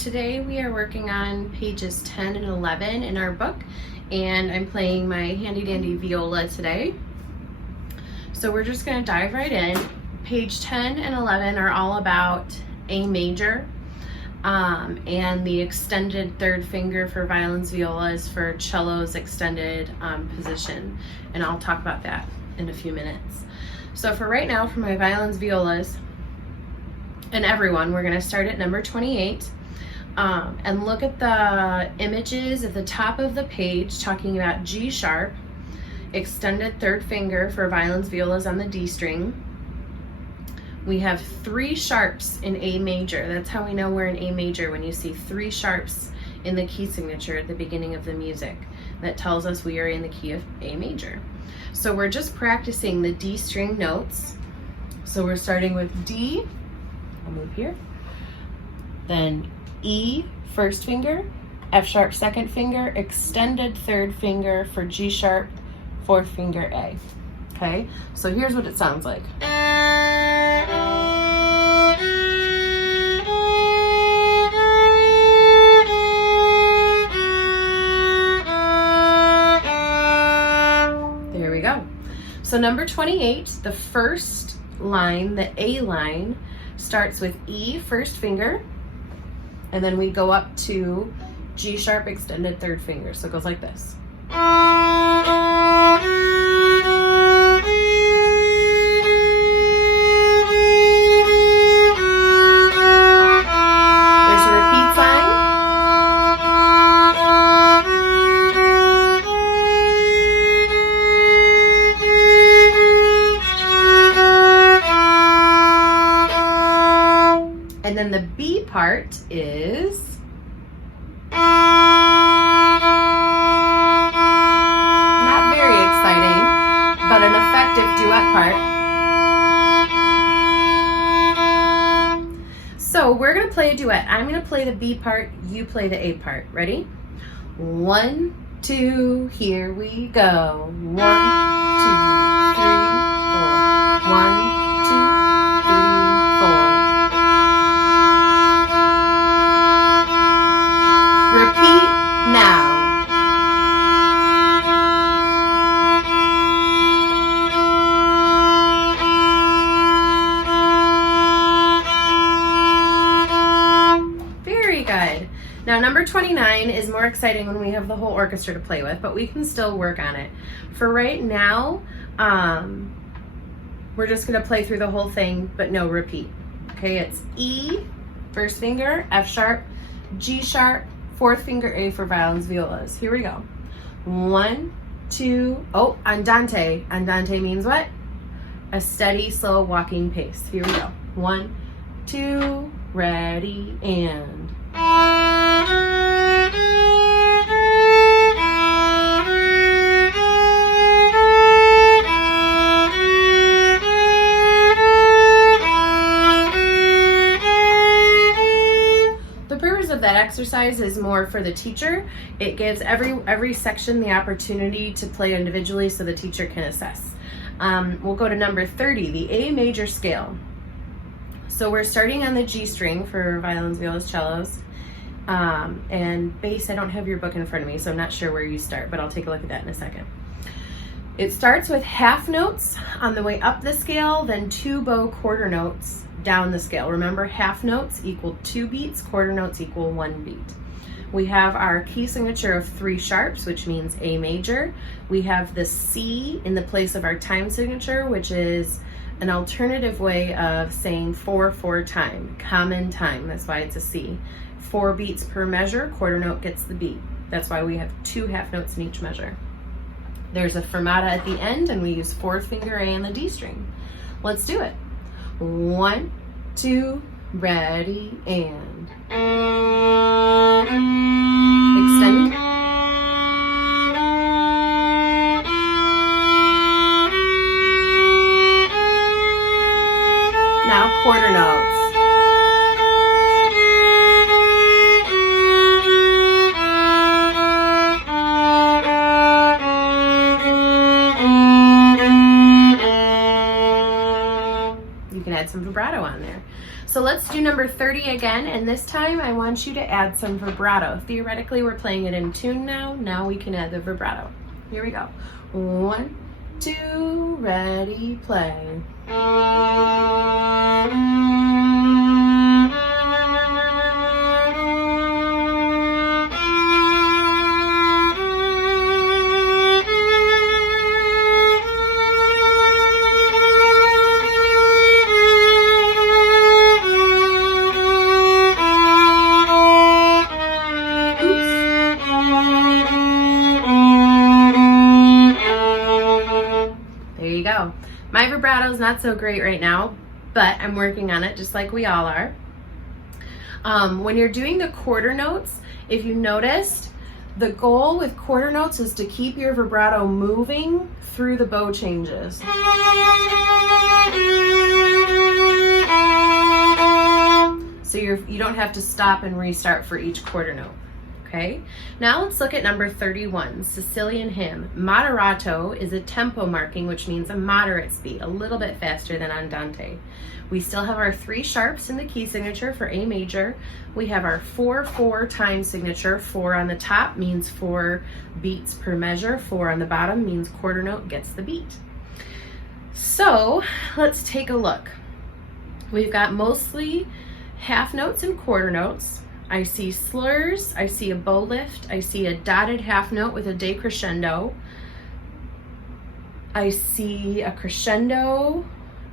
today we are working on pages 10 and 11 in our book, and I'm playing my handy dandy viola today. So we're just going to dive right in. Page 10 and 11 are all about A major, and the extended third finger for violins, violas for cello's extended position, and I'll talk about that in a few minutes. So for right now, for my violins, violas, and everyone, we're going to start at number 28 and look at the images at the top of the page talking about G sharp, extended third finger for violins, violas on the D string. We have 3 sharps in A major. That's how we know we're in A major, when you see 3 sharps in the key signature at the beginning of the music. That tells us we are in the key of A major. So we're just practicing the D string notes. So we're starting with D. I'll move here. Then E, first finger, F sharp, second finger, extended third finger for G sharp, fourth finger, A. Okay, so here's what it sounds like. There we go. So number 28, the first line, the A line, starts with E, first finger, and then we go up to G sharp, extended third finger. So it goes like this. There's a repeat sign. And then the B part is not very exciting, but an effective duet part. So we're going to play a duet. I'm going to play the B part, you play the A part. Ready? 1, 2, here we go. 1, 2, 3, 4. 1, 2, 3, 4. Repeat now. Very good. Now number 29 is more exciting when we have the whole orchestra to play with, but we can still work on it. For right now, we're just going to play through the whole thing, but no repeat. Okay, it's E, first finger, F sharp, G sharp, fourth finger, A for violins, violas. Here we go. 1, 2, oh, andante. Andante means what? A steady, slow walking pace. Here we go. 1, 2, ready, and. That exercise is more for the teacher. It gives every section the opportunity to play individually so the teacher can assess. We'll go to number 30, the A major scale. So we're starting on the G string for violins, violas, cellos, and bass. I don't have your book in front of me, so I'm not sure where you start, but I'll take a look at that in a second. It starts with half notes on the way up the scale, then 2 bow quarter notes down the scale. Remember, half notes equal 2 beats, quarter notes equal 1 beat. We have our key signature of 3 sharps, which means A major. We have the C in the place of our time signature, which is an alternative way of saying 4/4 time, common time. That's why it's a C. 4 beats per measure, quarter note gets the beat. That's why we have 2 half notes in each measure. There's a fermata at the end, and we use fourth finger A on the D string. Let's do it. 1, 2, ready, and. Extend. Now quarter notes. add some vibrato on there. So let's do number 30 again, and this time I want you to add some vibrato. Theoretically, we're playing it in tune now. Now we can add the vibrato. Here we go. 1, 2, ready, play. My vibrato is not so great right now, but I'm working on it just like we all are. When you're doing the quarter notes, if you noticed, the goal with quarter notes is to keep your vibrato moving through the bow changes. So you don't have to stop and restart for each quarter note. Okay, now let's look at number 31, Sicilian Hymn. Moderato is a tempo marking, which means a moderate speed, a little bit faster than Andante. We still have our 3 sharps in the key signature for A major. We have our 4/4 time signature. 4 on the top means 4 beats per measure. 4 on the bottom means quarter note gets the beat. So let's take a look. We've got mostly half notes and quarter notes. I see slurs, I see a bow lift, I see a dotted half note with a decrescendo, I see a crescendo,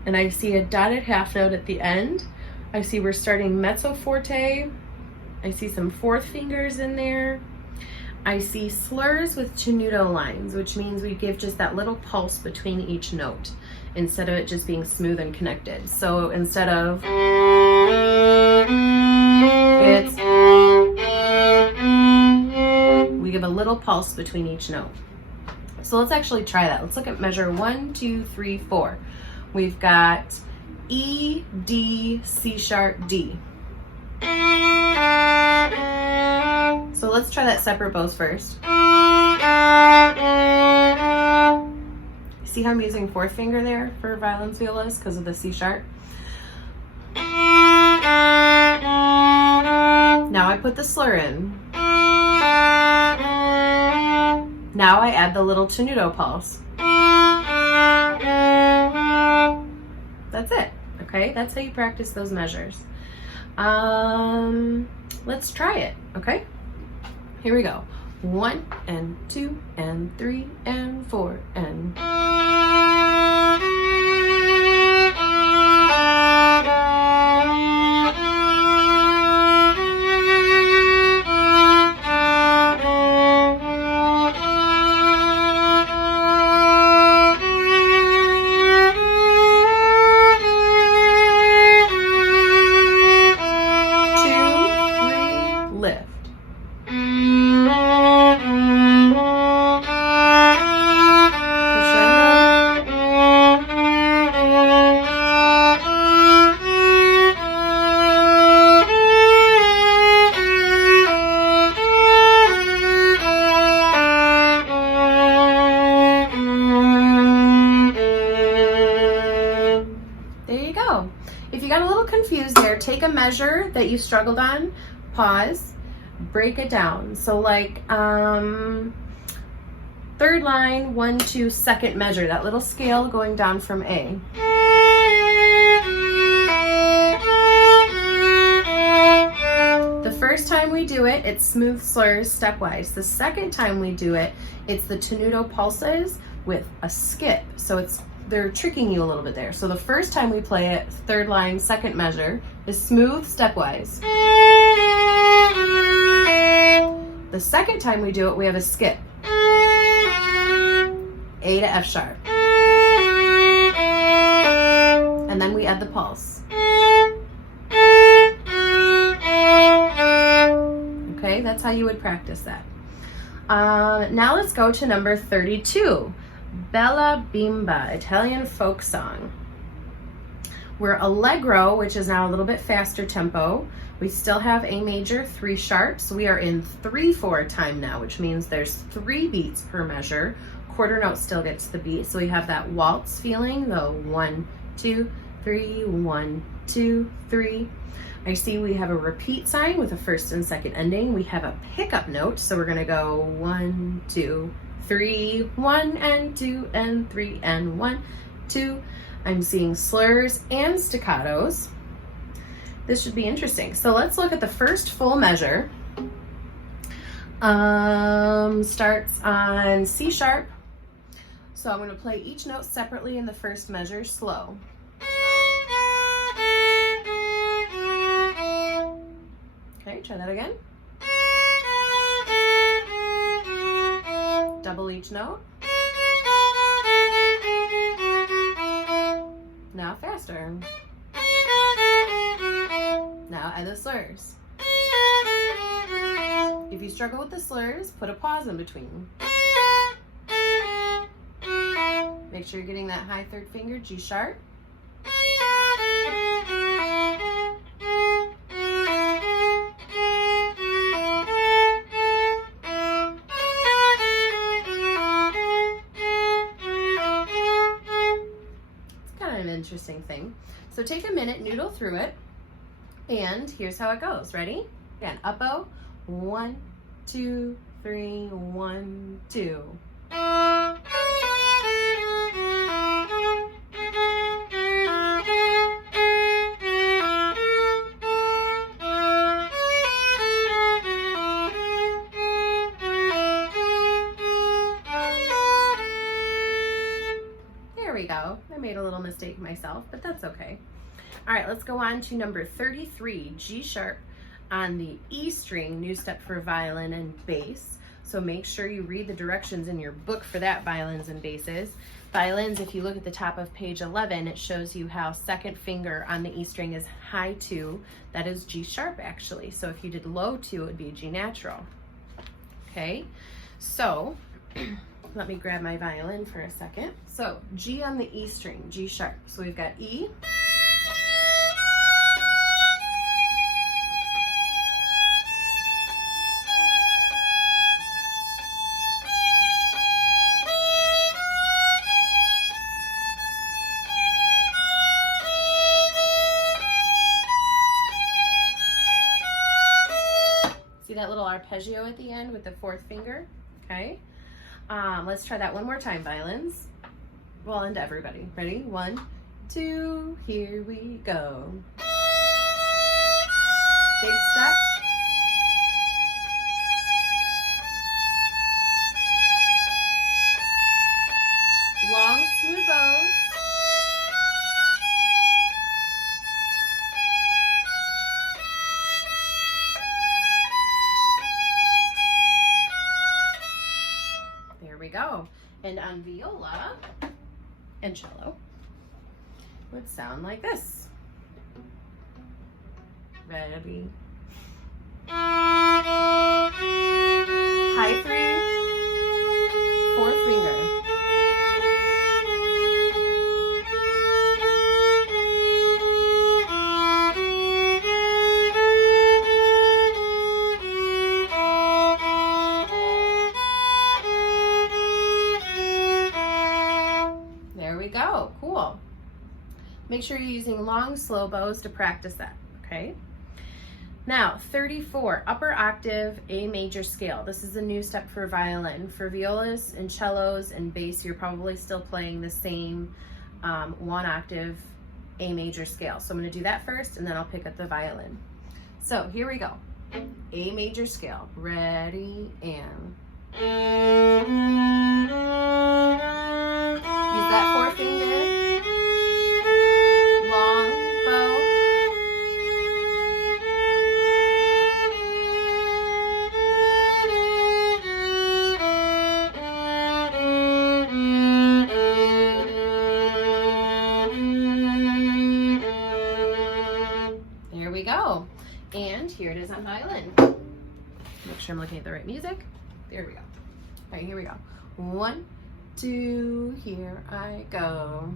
and I see a dotted half note at the end. I see we're starting mezzo forte, I see some 4th fingers in there. I see slurs with tenuto lines, which means we give just that little pulse between each note instead of it just being smooth and connected. So instead of we give a little pulse between each note. So let's actually try that. Let's look at measure 1, 2, 3, 4. We've got E, D, C sharp, D. So let's try that separate bows first. See how I'm using 4th finger there for violins, violas because of the C sharp? Now I put the slur in. Now I add the little tenuto pulse. That's it, okay? That's how you practice those measures. Let's try it, okay? Here we go. 1 and 2 and 3 and 4 and... If you got a little confused there, take a measure that you struggled on, pause, break it down. So like 3rd line, 1, 2, 2nd measure, that little scale going down from A. The first time we do it, it's smooth slurs stepwise. The second time we do it, it's the tenuto pulses with a skip. So they're tricking you a little bit there. So the first time we play it, 3rd line, 2nd measure, is smooth stepwise. The second time we do it, we have a skip. A to F sharp. And then we add the pulse. Okay, that's how you would practice that. Now let's go to number 32. Bella Bimba, Italian folk song. We're allegro, which is now a little bit faster tempo. We still have A major, 3 sharps. We are in 3/4 time now, which means there's 3 beats per measure. Quarter note still gets the beat, so we have that waltz feeling, the 1, 2, 3, 1, 2, 3. I see we have a repeat sign with a first and second ending. We have a pickup note, so we're gonna go 1, 2, 3, 1 and 2 and 3 and 1, 2. I'm seeing slurs and staccatos. This should be interesting. So let's look at the first full measure. Starts on C sharp. So I'm going to play each note separately in the first measure, slow. Okay, try that again. Double each note. Now faster. Now add the slurs. If you struggle with the slurs, put a pause in between. Make sure you're getting that high third finger, G sharp. It's kind of an interesting thing. So take a minute, noodle through it, and here's how it goes. Ready? Again, up bow. 1, 2, 3, 1, 2. There we go. I made a little mistake myself, but that's okay. All right, let's go on to number 33, G sharp on the E string, new step for violin and bass. So make sure you read the directions in your book for that, violins and basses. Violins, if you look at the top of page 11, it shows you how second finger on the E string is high 2. That is G sharp actually. So if you did low 2, it would be a G natural. Okay, so let me grab my violin for a second. So G on the E string, G sharp. So we've got E, that little arpeggio at the end with the fourth finger. Okay, let's try that one more time, violins. Well, and everybody. Ready? 1, 2, here we go. Big step. Long, smooth bows. There we go. And on viola and cello would sound like this. Ready? High 3, fourth finger. There we go. Cool. Make sure you're using long, slow bows to practice that, okay? Now, 34, upper octave, A major scale. This is a new step for violin. For violas and cellos and bass, you're probably still playing the same 1 octave A major scale. So I'm going to do that first, and then I'll pick up the violin. So here we go. A major scale. Ready, and use that fourth finger. Long bow. There we go. And here it is on violin. Make sure I'm looking at the right music. There we go. All right, here we go. 1, 2, here I go.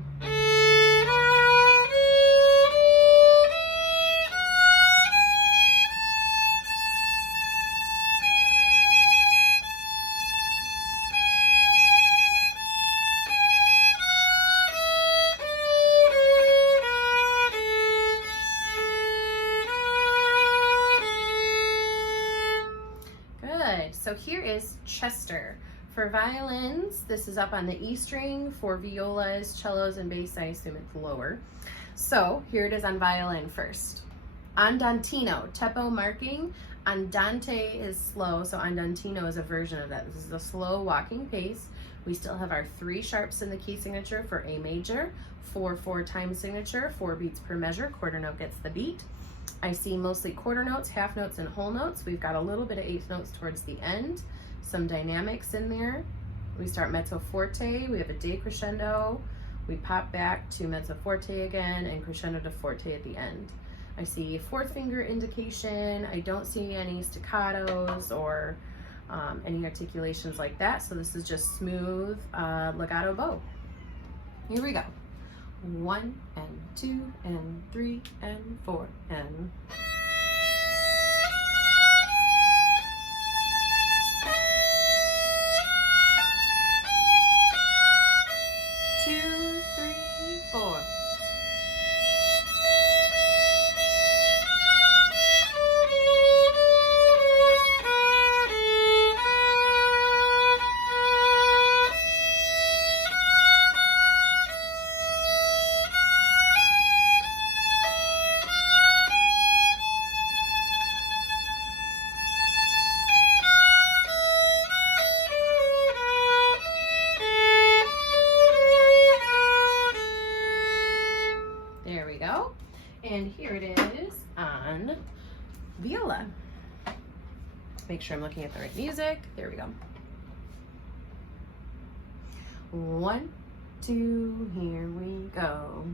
so here is Chester. For violins, this is up on the E string. For violas, cellos, and bass, I assume it's lower. So here it is on violin first. Andantino, tempo marking. Andante is slow, so andantino is a version of that. This is a slow walking pace. We still have our 3 sharps in the key signature for A major, 4/4 time signature, 4 beats per measure, quarter note gets the beat. I see mostly quarter notes, half notes, and whole notes. We've got a little bit of 8th notes towards the end, some dynamics in there. We start mezzo forte, we have a decrescendo, we pop back to mezzo forte again, and crescendo to forte at the end. I see 4th finger indication. I don't see any staccatos or any articulations like that, so this is just smooth legato bow. Here we go. 1 and 2 and 3 and 4 and 2, 3, 4. There we go. And here it is on viola. Make sure I'm looking at the right music. There we go. 1, 2, here we go.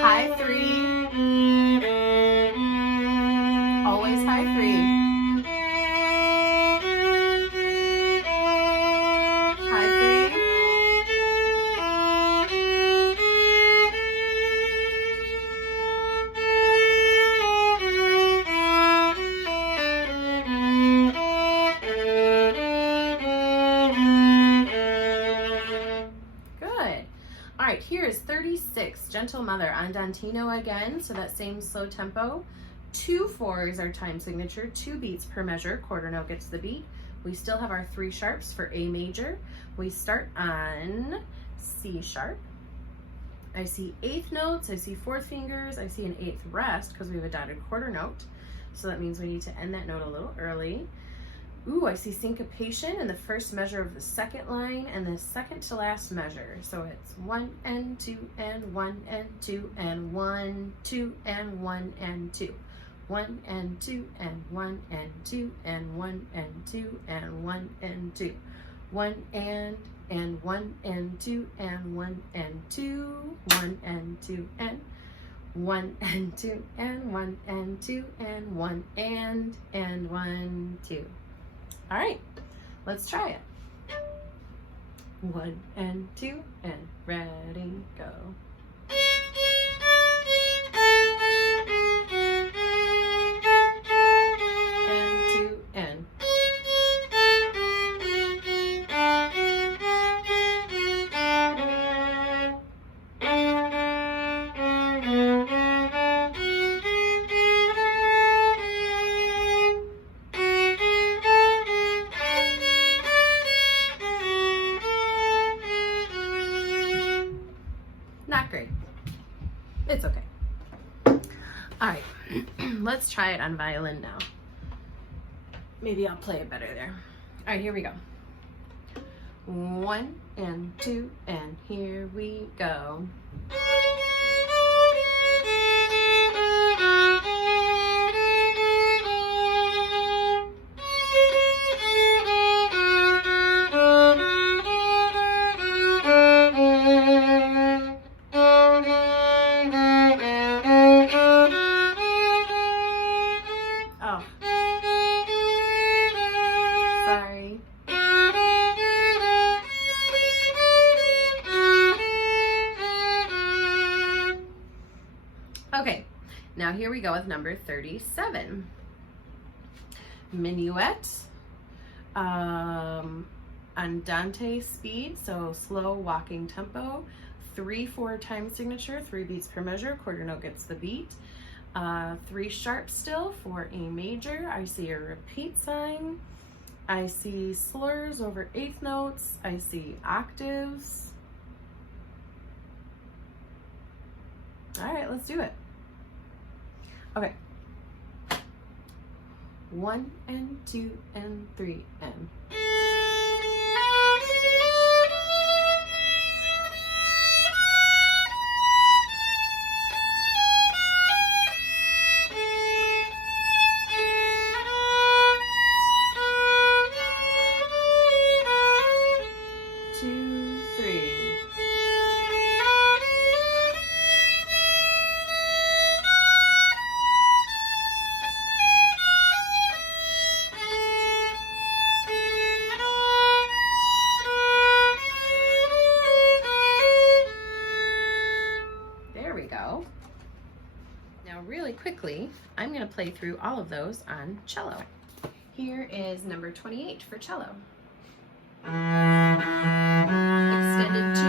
High 3, always high 3, high 3, good. All right, here is 36, Gentle Mother, andantino again, so that same slow tempo. 2/4 is our time signature, 2 beats per measure, quarter note gets the beat. We still have our 3 sharps for A major. We start on C sharp. I see 8th notes, I see 4th fingers, I see an 8th rest because we have a dotted quarter note. So that means we need to end that note a little early. Ooh, I see syncopation in the first measure of the second line and the second to last measure. So it's 1 and 2 and 1 and 2 and 1, 2 and 1 and 2. 1 and 2 and 1 and 2 and 1 and 2 and 1 and 2. 1 and 1 and 2 and 1 and 2. 1 and 2 and 1 and 2 and 1 and 2 and 1 and 1, 2. All right, let's try it. 1 and 2 and ready, go. And 2 and. Not great. It's okay. All right, let's try it on violin now. Maybe I'll play it better there. All right, here we go. 1 and 2 and here we go. Oh. Sorry. Okay, now here we go with number 37. minuet, andante speed, so slow walking tempo, 3/4 time signature, 3 beats per measure, quarter note gets the beat, 3 sharp still for A major. I see a repeat sign. I see slurs over 8th notes. I see octaves. All right, let's do it. Okay. 1 and 2 and 3 and. Now really quickly, I'm going to play through all of those on cello. Here is number 28 for cello. Extended 2.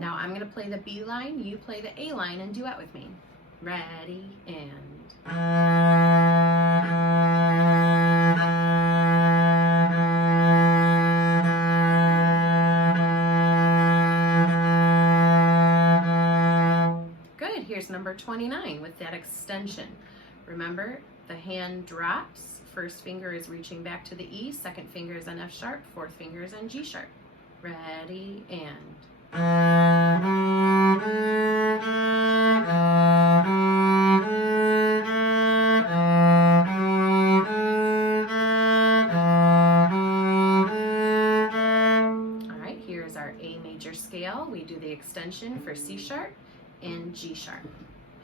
Now I'm going to play the B line, you play the A line and duet with me. Ready, and... Here's number 29 with that extension. Remember, the hand drops. First finger is reaching back to the E, second finger is on F sharp, fourth finger is on G sharp. Ready, and... All right, here's our A major scale. We do the extension for C sharp and G sharp.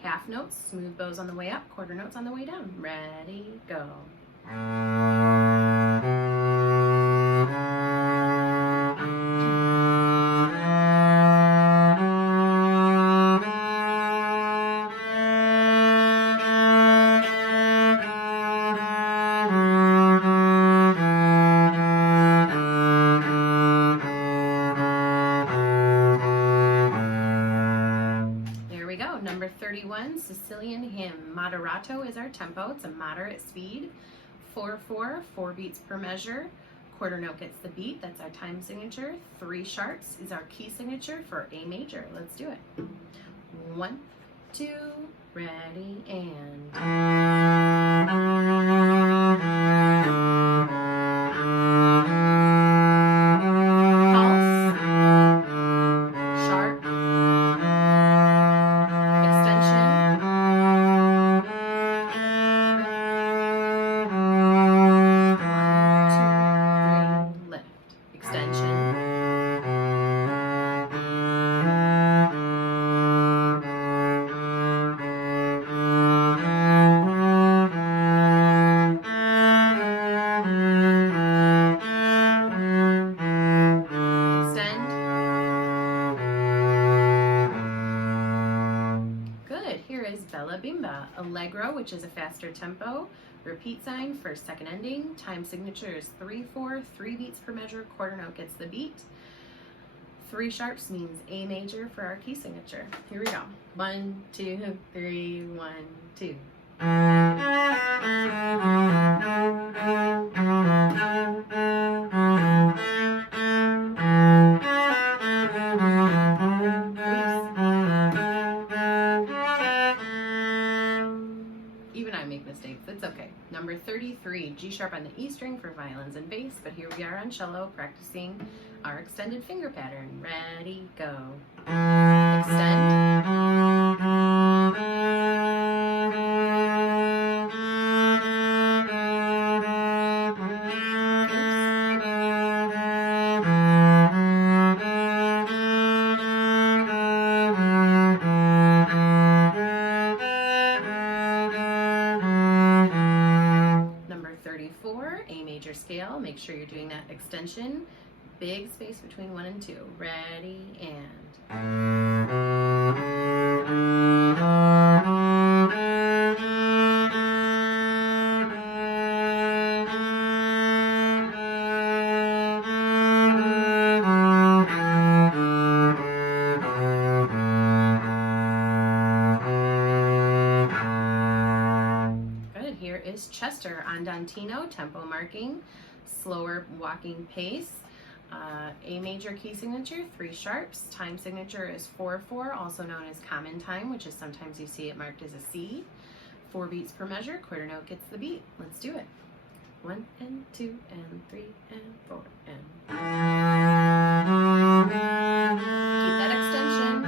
Half notes, smooth bows on the way up, quarter notes on the way down. Ready, go. Number 31, Sicilian Hymn. Moderato is our tempo. It's a moderate speed. 4/4, 4 beats per measure. Quarter note gets the beat. That's our time signature. 3 sharps is our key signature for A major. Let's do it. 1, 2, ready, and... Allegro, which is a faster tempo. Repeat sign, first, second ending. Time signature is 3/4, 3 beats per measure. Quarter note gets the beat. 3 sharps means A major for our key signature. Here we go. 1, 2, 3, 1, 2. It's okay. Number 33, G sharp on the E string for violins and bass, but here we are on cello practicing our extended finger pattern. Ready, go. Extend. Scale, make sure you're doing that extension big space between 1 and 2. Ready, and. Good, here is Chester andantino, tempo marking, slower walking pace. A major key signature, 3 sharps. Time signature is 4/4, also known as common time, which is sometimes you see it marked as a C. 4 beats per measure, quarter note gets the beat. Let's do it. 1 and 2 and 3 and 4 and. Keep that extension.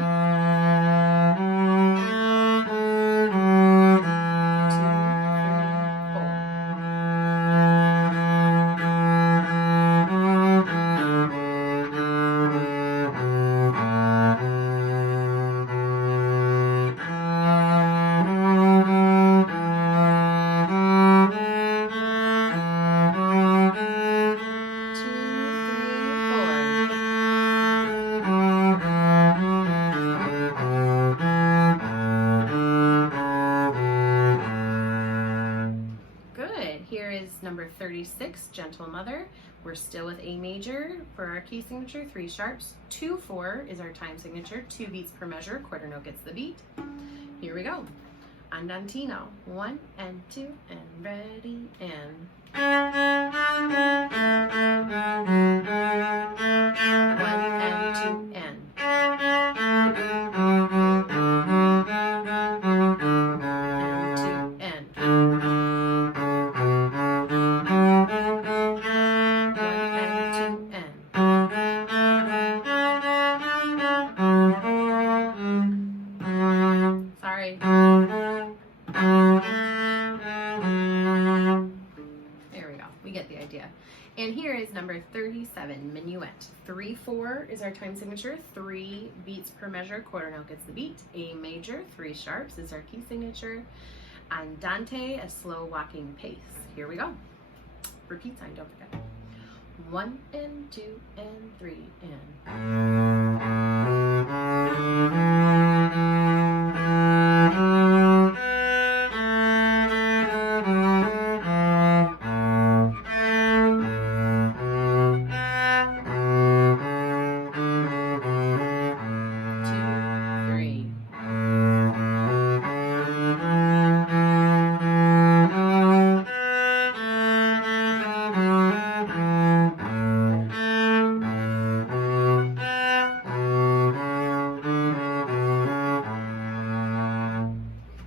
36, Gentle Mother. We're still with A major for our key signature, 3 sharps. 2/4 is our time signature, 2 beats per measure, quarter note gets the beat. Here we go. Andantino, 1 and 2 and ready, and. 1 and 2 and. We get the idea. And here is number 37, Minuet. 3/4 is our time signature, 3 beats per measure, quarter note gets the beat. A major, 3 sharps is our key signature. Andante, a slow walking pace. Here we go. Repeat sign, don't forget. 1 and 2 and 3 and.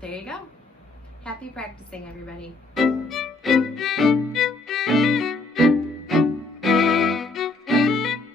There you go. Happy practicing, everybody.